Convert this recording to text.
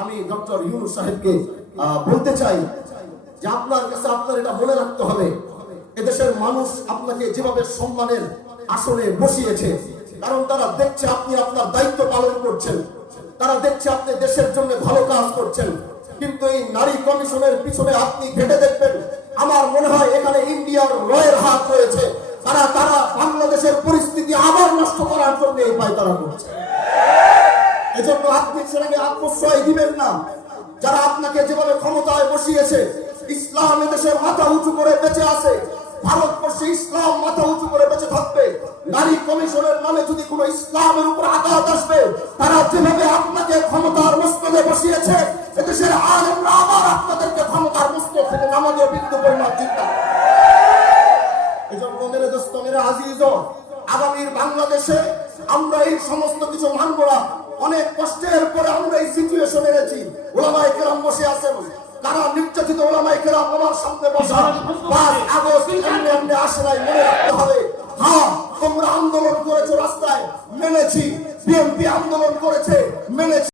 আমি ডক্টর ইউনূস সাহেবকে বলতে চাই যে আপনার কাছে আপনার এটা মনে রাখতে হবে, এদেশের মানুষ আপনাকে যেভাবে সম্মানের আসনে বসিয়েছে, কারণ তারা দেখছে আপনি আপনার দায়িত্ব পালন করছেন, তারা দেখছে আপনি দেশের জন্য ভালো কাজ করছেন। কিন্তু এই নারী কমিশনের পিছনে আপনি ঘেটে দেখবেন, আমার মনে হয় এখানে ইন্ডিয়ার রয়ের হাত রয়েছে। তারা বাংলাদেশের পরিস্থিতি আবার নষ্ট করার জন্য এই পায়তারা করছে। এজন্য আপনি সেটাকে আত্মশ্রয় দিবেন না। যারা আপনাকে যেভাবে ক্ষমতায় বসিয়েছে, ইসলাম এদেশের মাথা উঁচু করে বেঁচে আছে, ভারতবর্ষে ইসলাম মাথা উঁচু করে বেঁচে থাকবে। নারী কমিশনের নামে যদি কোনো ইসলামের উপর আঘাত আসবে, তারা যেভাবে আপনাকে ক্ষমতার মস্তকে বসিয়েছে, এদেশের আলেমরা আবার আপনাদেরকে ক্ষমতার মস্তক থেকে নামানোর বিন্দু পরিমাণ চিন্তা। এজন্য মেরে দোস্ত মেরে আজিজ, আগামীর বাংলাদেশে আমরা এই সমস্ত কিছু মানব না। অনেক কষ্টের পরে আমরা এই সিচুয়েশন এনেছি। ওলামায়ে কেরাম বসে আছেন, কারা নির্যাতিত ওলামায়ে কেরাম আমার সামনে বসা 5 আগস্ট এমনি আসে নাই, মনে রাখতে হবে। হ্যাঁ, তোমরা আন্দোলন করেছো রাস্তায়, মেনেছি। বিএনপি আন্দোলন করেছে, মেনেছি।